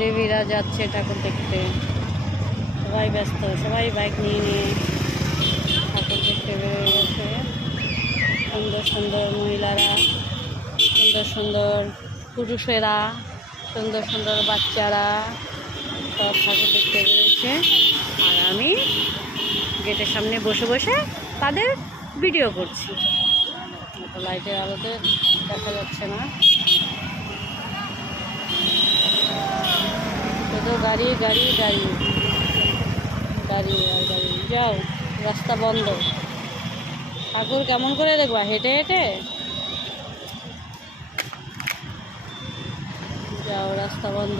দেবীরা যাচ্ছে ঠাকুর দেখতে, সবাই ব্যস্ত, সবাই বাইক নিয়ে নিয়ে ঠাকুর দেখতে বেরোয় গেছে। সুন্দর সুন্দর মহিলারা, সুন্দর সুন্দর পুরুষেরা, সুন্দর সুন্দর বাচ্চারা সব ঠাকুর দেখতে বেরোচ্ছে। আর আমি গেটের সামনে বসে বসে তাদের ভিডিও করছি। লাইটের আলোতে দেখা যাচ্ছে না, শুধু গাড়ি গাড়ি গাড়ি গাড়ি আর গাড়ি। যাও, রাস্তা বন্ধ। ঠাকুর কেমন করে দেখবা? হেঁটে হেঁটে যাও, রাস্তা বন্ধ।